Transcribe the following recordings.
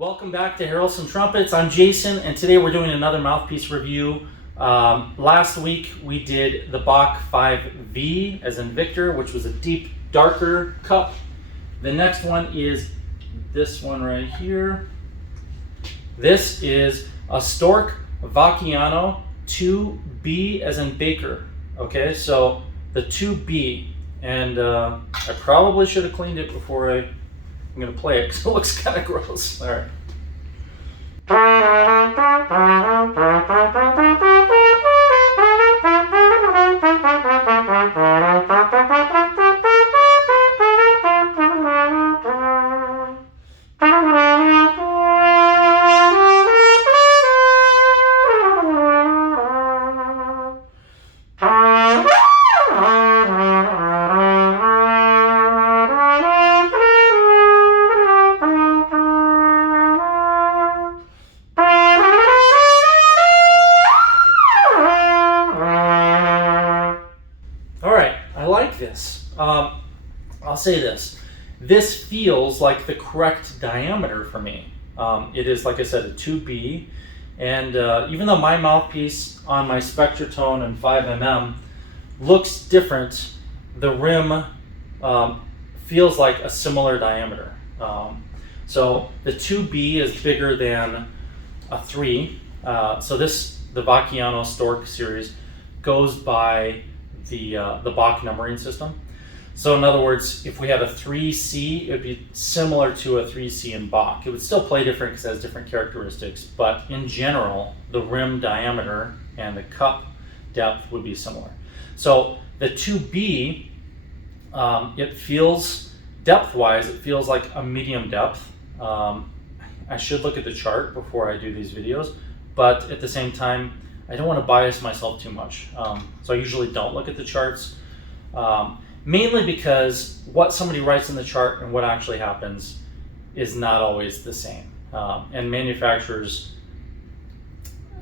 Welcome back to Heralds and Trumpets. I'm Jason, and today we're doing another mouthpiece review. Last week we did the Bach 5V as in Victor, which was a deep, darker cup. The next one is this one right here. This is a Stork Vacchiano 2B as in Baker. Okay, so the 2B, and I probably should have cleaned it before I'm going to play it because it looks kind of gross. All right. This. I'll say this. This feels like the correct diameter for me. It is, like I said, a 2B, and even though my mouthpiece on my Spectratone and 5mm looks different, the rim feels like a similar diameter. So the 2B is bigger than a 3. So the Vacchiano Stork series goes by the Bach numbering system. So in other words, if we had a 3C, it would be similar to a 3C in Bach. It would still play different because it has different characteristics, but in general, the rim diameter and the cup depth would be similar. So the 2B, it feels, depth-wise, it feels like a medium depth. I should look at the chart before I do these videos, but at the same time, I don't want to bias myself too much. So I usually don't look at the charts, mainly because what somebody writes in the chart and what actually happens is not always the same. And manufacturers,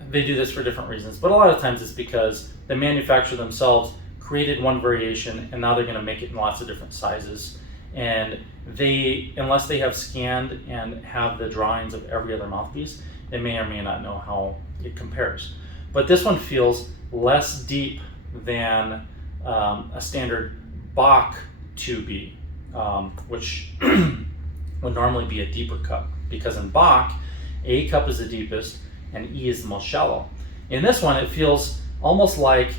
they do this for different reasons, but a lot of times it's because the manufacturer themselves created one variation and now they're going to make it in lots of different sizes. And they, unless they have scanned and have the drawings of every other mouthpiece, they may or may not know how it compares. But this one feels less deep than a standard Bach 2B, which would normally be a deeper cup, because in Bach, A cup is the deepest and E is the most shallow. In this one, it feels almost like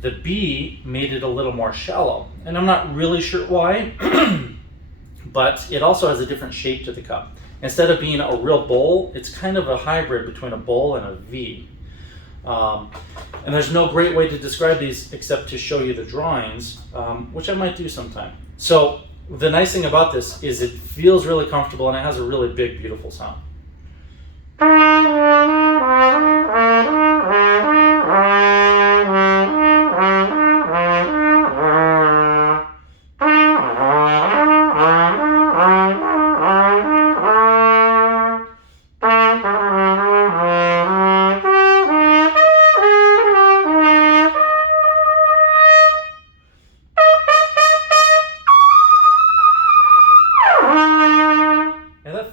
the B made it a little more shallow. And I'm not really sure why, but it also has a different shape to the cup. Instead of being a real bowl, it's kind of a hybrid between a bowl and a V. And there's no great way to describe these except to show you the drawings, which I might do sometime. So the nice thing about this is it feels really comfortable and it has a really big, beautiful sound.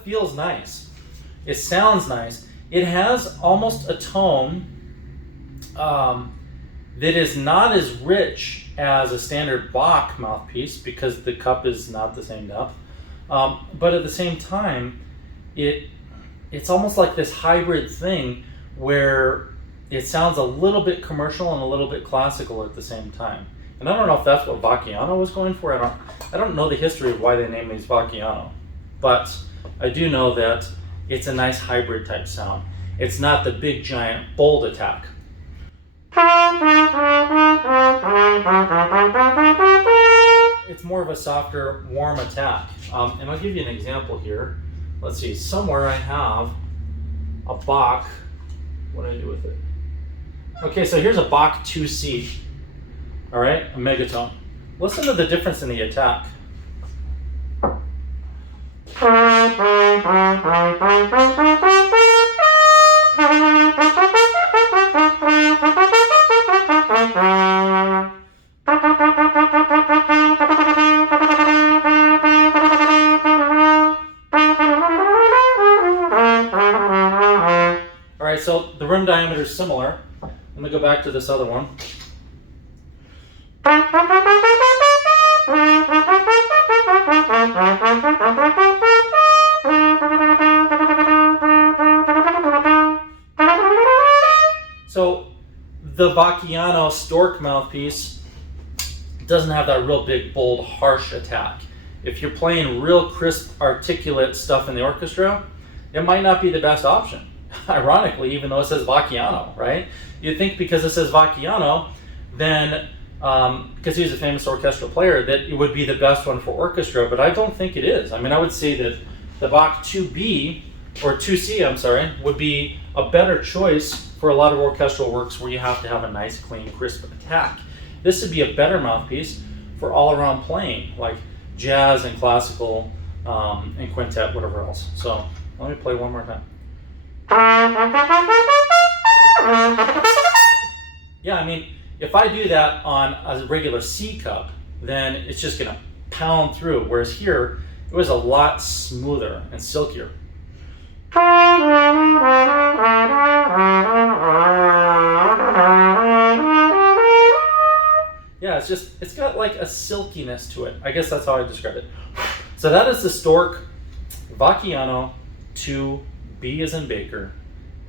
Feels nice. It sounds nice. It has almost a tone that is not as rich as a standard Bach mouthpiece because the cup is not the same depth. But at the same time, it's almost like this hybrid thing where it sounds a little bit commercial and a little bit classical at the same time. And I don't know if that's what Vacchiano was going for. I don't know the history of why they named these Vacchiano, but I do know that it's a nice hybrid type sound. It's not the big giant bold attack. It's more of a softer, warm attack. And I'll give you an example here. Let's see, somewhere I have a Bach. What do I do with it? Okay, so here's a Bach 2C. All right, a megatone. Listen to the difference in the attack. so the rim diameter is similar. Let me go back to this other one. So the Vacchiano Stork mouthpiece doesn't have that real big, bold, harsh attack. If you're playing real crisp, articulate stuff in the orchestra, it might not be the best option. Ironically, even though it says Vacchiano, right? You'd think because it says Vacchiano, then because he's a famous orchestral player, that it would be the best one for orchestra, but I don't think it is. I mean, I would say that the Bach 2B, or 2C, I'm sorry, would be a better choice for a lot of orchestral works where you have to have a nice, clean, crisp attack. This would be a better mouthpiece for all-around playing, like jazz and classical and quintet, whatever else. So let me play one more time. Yeah, I mean, if I do that on a regular C cup, then it's just gonna pound through, whereas here, it was a lot smoother and silkier. Yeah, it's got like a silkiness to it. I guess that's how I describe it. So that is the Stork Vacchiano 2B as in Baker.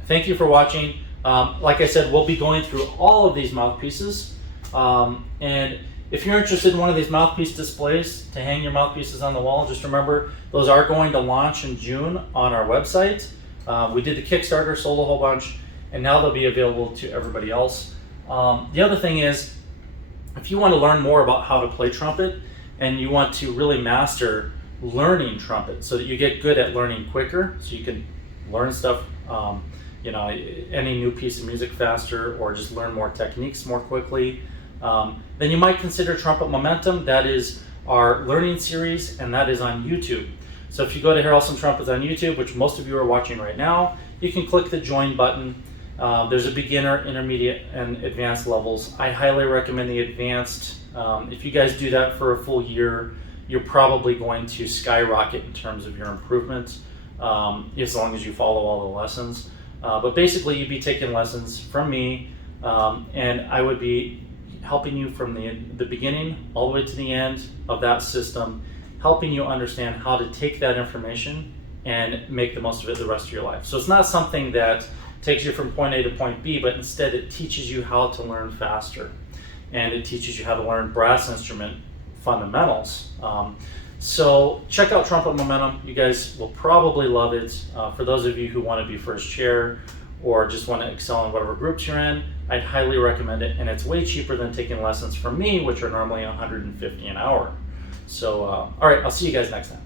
Thank you for watching. Like I said, we'll be going through all of these mouthpieces. And if you're interested in one of these mouthpiece displays to hang your mouthpieces on the wall, just remember those are going to launch in June on our website. We did the Kickstarter, sold a whole bunch, and now they'll be available to everybody else. The other thing is, if you want to learn more about how to play trumpet and you want to really master learning trumpet so that you get good at learning quicker, so you can learn stuff, any new piece of music faster, or just learn more techniques more quickly, then you might consider Trumpet Momentum. That is our learning series, and that is on YouTube. So if you go to Hear Awesome Trumpets on YouTube, which most of you are watching right now, you can click the join button. There's a beginner, intermediate, and advanced levels. I highly recommend the advanced. If you guys do that for a full year, you're probably going to skyrocket in terms of your improvement, as long as you follow all the lessons. But basically, you'd be taking lessons from me, and I would be helping you from the beginning all the way to the end of that system, helping you understand how to take that information and make the most of it the rest of your life. So it's not something that takes you from point A to point B, but instead it teaches you how to learn faster, and it teaches you how to learn brass instrument fundamentals. So check out Trumpet Momentum. You guys will probably love it. For those of you who want to be first chair or just want to excel in whatever groups you're in, I'd highly recommend it, and it's way cheaper than taking lessons from me, which are normally $150 an hour. So, all right, I'll see you guys next time.